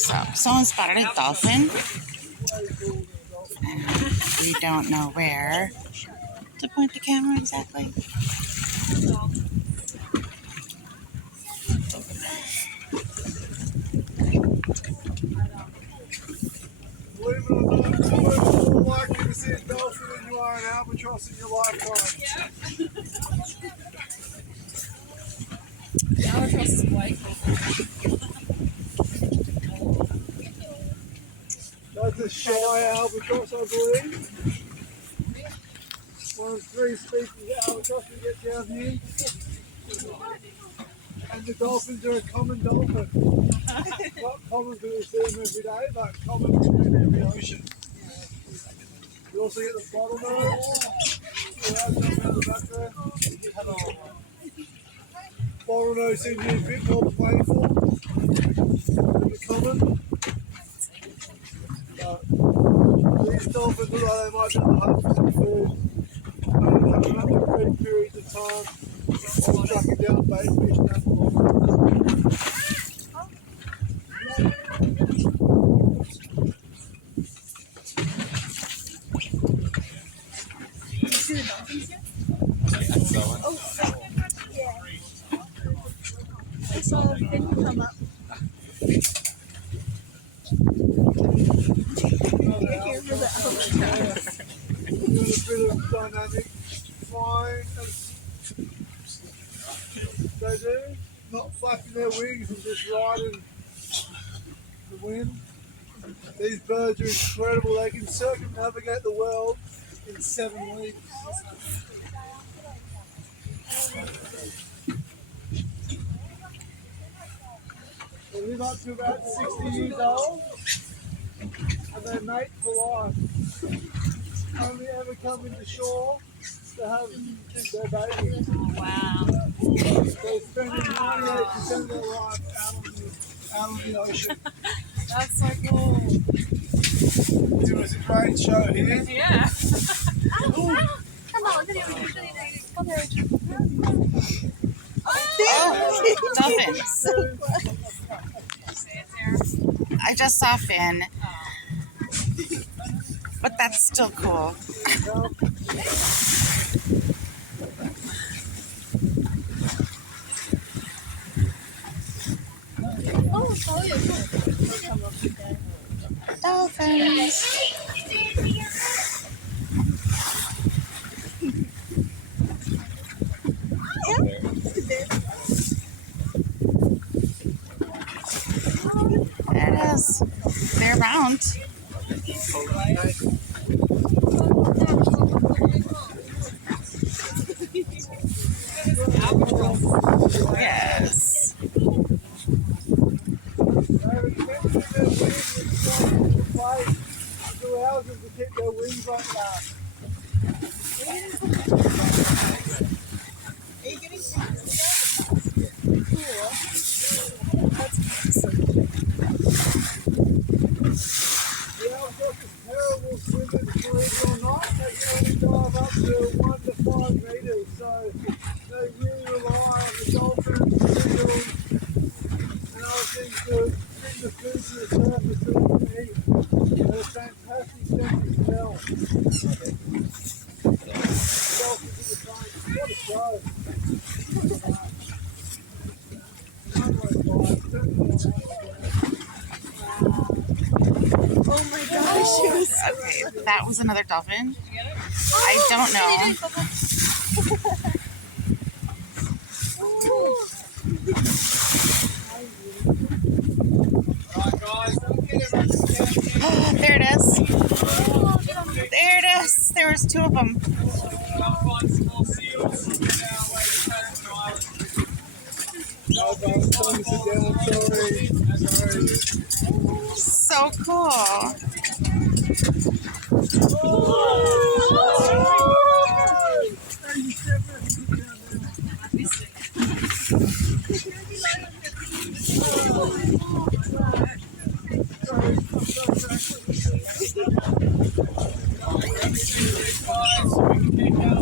So, someone spotted a dolphin, and we don't know where to point the camera exactly. Believe it or not, it's more likely to see a dolphin than you are an albatross in your lifetime. The albatross is white. That's a shy albatross, I believe. One of 3 species of albatross we get down here. And the dolphins are a common dolphin. Not common because we see them every day, but common in every ocean. You also get the bottlenose. Bottlenose seems to be a bit more playful than the common. These dolphins look like they might be on the hunt for some food. They have enough great periods of time while tracking down bait fish and that. Did you see the dolphins yet? Oh, yeah. I saw a fin come up. You're here for the albatross. Doing a bit of dynamic flying as they do, not flapping their wings and just riding the wind. These birds are incredible. They can circumnavigate the world in 7 weeks. They live up to about 60 years old and they mate for life. Only ever come into shore to have their babies. Oh, wow. They're spending 98% of their life out on the ocean. That's so cool. It was a great show here. Yeah. Oh, dolphins. I just saw Finn, but that's still cool. Dolphins. There it is. They're around. Yes. Allows them to keep their wings like that. Are you getting cool? That's awesome. The albatross is terrible swimmers, believe it or not. They can only dive up to 1 to 5 meters, so they really rely on the dolphins, seals, and other things to bring the food to the surface so they can eat. They're a fantastic sense of smell. Dolphins are the same. What a show. Oh my gosh. Okay, that was another dolphin. I don't know. There it is. There it is. There was 2 of them. So cool. Oh!